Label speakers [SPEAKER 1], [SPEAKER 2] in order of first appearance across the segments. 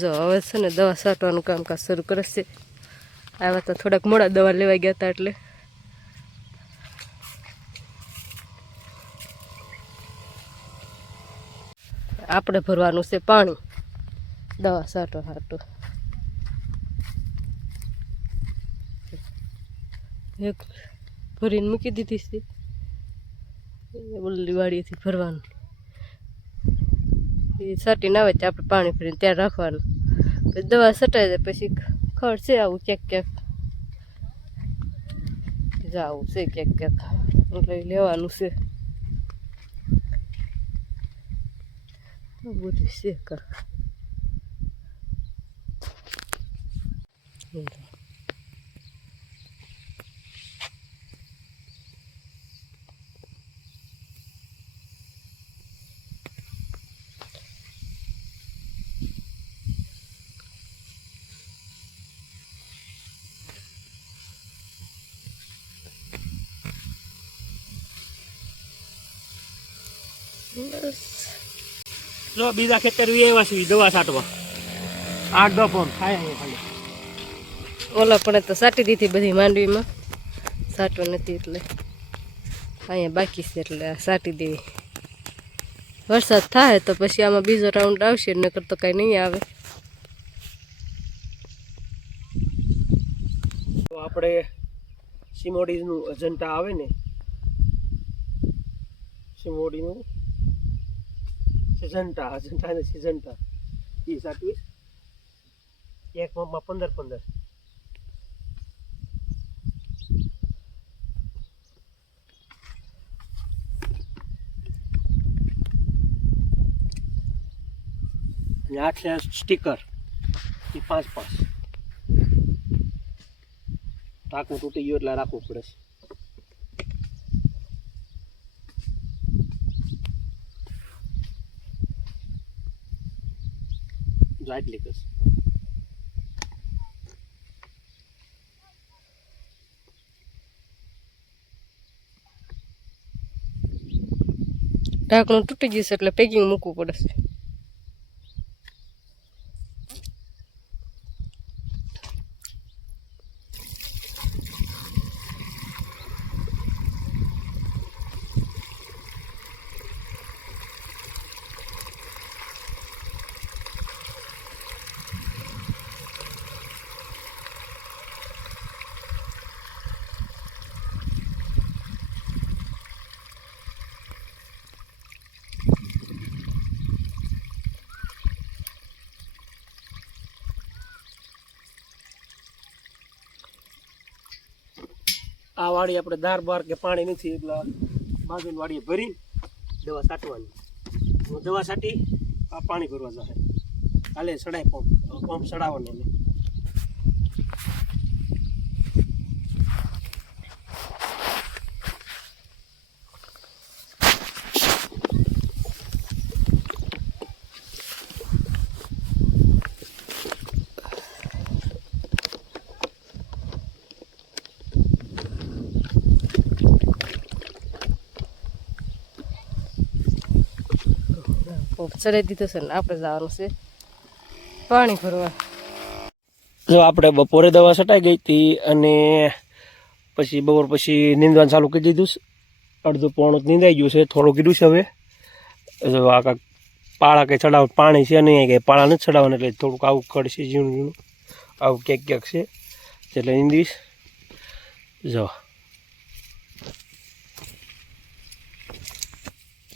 [SPEAKER 1] જો હવે છે ને દવા છાંટવાનું કામકાજ શરૂ કરશે. આવ્યા તો થોડાક મોડા દવા લેવા ગયા હતા એટલે. આપણે ભરવાનું છે પાણી. દવા છાંટવા હાટું. ભરીને મૂકી દીધી છે. ઓલી ભરવાનું. એ છાંટીને આવે ત્યાં આપણે પાણી ભરીને ત્યાં રાખવાનું. પછી દવા છટાઈ જાય, પછી ખડ આવું ક્યાંક ક્યાંક. જાવું છે ક્યાંક ક્યાંક. એટલે લેવાનું છે. બધું છે કર
[SPEAKER 2] જો બીજા ખેતર વી આવ્યા છે દવા છાંટવા. આઠ દો ફોન ખાય અહીંયા ખાલી.
[SPEAKER 1] ઓલા પણ તો સાટી દીધી બધી માંડવીમાં. સાટવા નથી એટલે. અહીંયા બાકી છે એટલે સાટી દેવી. વરસાદ થાય તો પછી આમાં બીજો રાઉન્ડ આવશે નકર તો કાંઈ નહીં આવે.
[SPEAKER 2] તો આપણે સિમોડીનું અજંટા આવે ને સિમોડીનું સિઝન્ટા અજંટા ને સિઝન્ટા એ સાચવીશ એક મગમાં પંદર પંદર આ છે સ્ટીકર એ પાંચ પાંચ ટાંકું તૂટી ગયું એટલે રાખવું પડે છે જો આટલી કસ.
[SPEAKER 1] ઢાંકણું તૂટી જશે એટલે પેકિંગ મૂકવું પડશે
[SPEAKER 2] આ વાડી આપણે દાર બાર કે પાણી નથી, એટલે બાજુની વાડીએ ભરી દવા છાંટવાની. હું દવા છાંટી, આ પાણી ભરવા જાય કાલે સડાય પંપ પંપ સડાવવાનો
[SPEAKER 1] પંપ ચડાવી દીધો છે ને આપણે જવાનું છે પાણી ભરવા.
[SPEAKER 2] જો આપણે બપોરે દવા છટાઈ ગઈ હતી અને પછી બપોર પછી નીંદવાનું ચાલુ કરી દીધું છે. અડધું પોણું નીંદાઈ ગયું છે, થોડું કીધું છે હવે. જો આ કાંક પાળા કંઈ ચડાવ પાણી છે નહીં કંઈ પાળા નથી ચડાવવાના એટલે થોડુંક આવું કડશે ઝીણું ઝીણું. આવું ક્યાંક ક્યાંક છે. એટલે નીંદીશ. જો.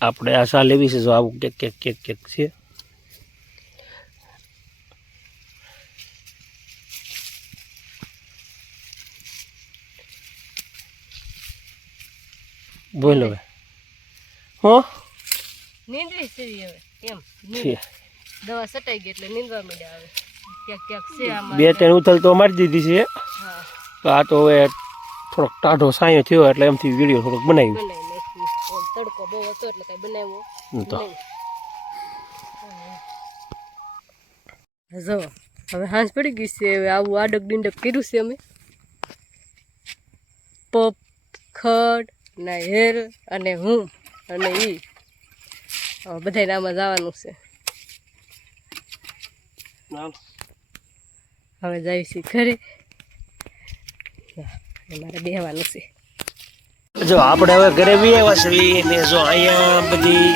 [SPEAKER 2] આપણે આશા લેવી છે જો આવું ક્યાંક ક્યાંક ક્યાંક ક્યાંક છે. બોલો હવે. હો?
[SPEAKER 1] નીંદવી છે હવે એમ દવા સટાઈ ગઈ એટલે નીંદવા મળ્યા હવે. ક્યાંક ક્યાંક છે આમાં.
[SPEAKER 2] બે ત્રણ ઉથલ તો મારી દીધી છે. તો આ તો હવે થોડોક ટાઢો સાયો થયો એટલે એમથી વીડિયો થોડોક બનાવી
[SPEAKER 1] બનાવી નાખી ઓમ તડકો બહુ હતો એટલે કઈ બનાવ્યો
[SPEAKER 2] તો.
[SPEAKER 1] જો હવે હાંસ પડી ગઈ છે હવે આવું આડક ડીંડક કર્યું છે અમે. પપ ખડ ના હેર અને હું અને ઈ. બધા આમાં જવાનું છે. હવે જાય છે ઘરે મારે બેહવાનું છે.
[SPEAKER 2] જો આપણે હવે ઘરે બી આવ્યા છીએ ને જો અહીંયા બધી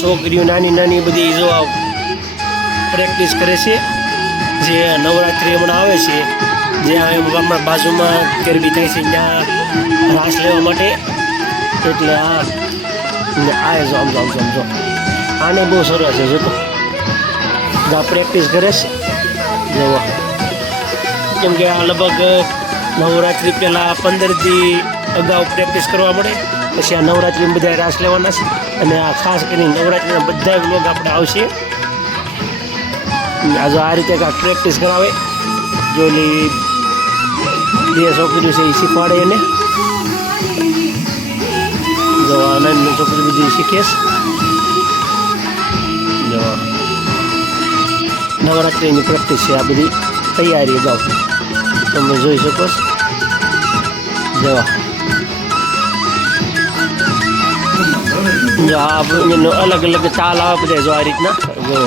[SPEAKER 2] છોકરીઓ નાની નાની બધી જો પ્રેક્ટિસ કરે છે. જે નવરાત્રિ હમણાં આવે છે, જે અમારા બાજુમાં ગરબી થાય છે, ત્યાં રાસ લેવા માટે. એટલે આ આ જો આમ આમ જો આને બહુ સરસ છે, જો તો. પ્રેક્ટિસ કરે છે. જોવા કેમ કે આ લગભગ નવરાત્રિ પહેલાં પંદર દી અગાઉ પ્રેક્ટિસ કરવા મળે. પછી આ નવરાત્રિમાં બધા રાસ લેવાના છે. અને આ ખાસ કરીને નવરાત્રિના બધા લોક આપણે આવશે. આજે આ રીતે આ પ્રેક્ટિસ કરાવે. જો બે છોકરીઓ છે એ શીખવાડે એને. જો આ નાની છોકરી બધી શીખેશ જો નવરાત્રિની પ્રેક્ટિસ છે આ બધી તૈયારી અગાઉ તમે જોઈ શકો છો. જો આ અલગ અલગ ચાલ આવે બધા જો આ રીતના. જો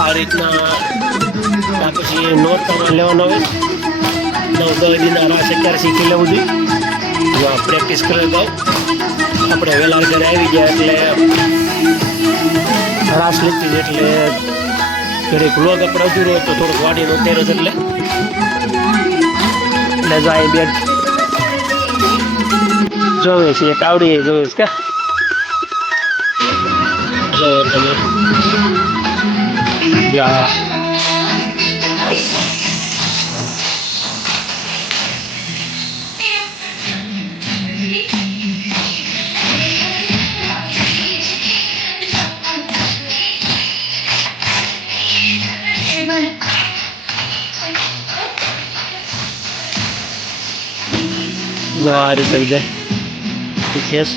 [SPEAKER 2] આ રીતના પછી પછી તમારે લેવાનો હોય નવ દસ દિના રાસ અત્યારે શીખી લેવું જોઈએ. જો પ્રેક્ટિસ કરે તો આપણે વહેલા ઘરે આવી ગયા એટલે રાસ લીધી એટલે ઘરે વ્લોગ આપણે અધૂરો હતો, થોડુંક વાડીનો છે એટલે. એટલે જો અહીં બેટ જોવે છે એક આવડી જોવે છે કે જો તમે યા જો આ રીતે જાય શીખેશ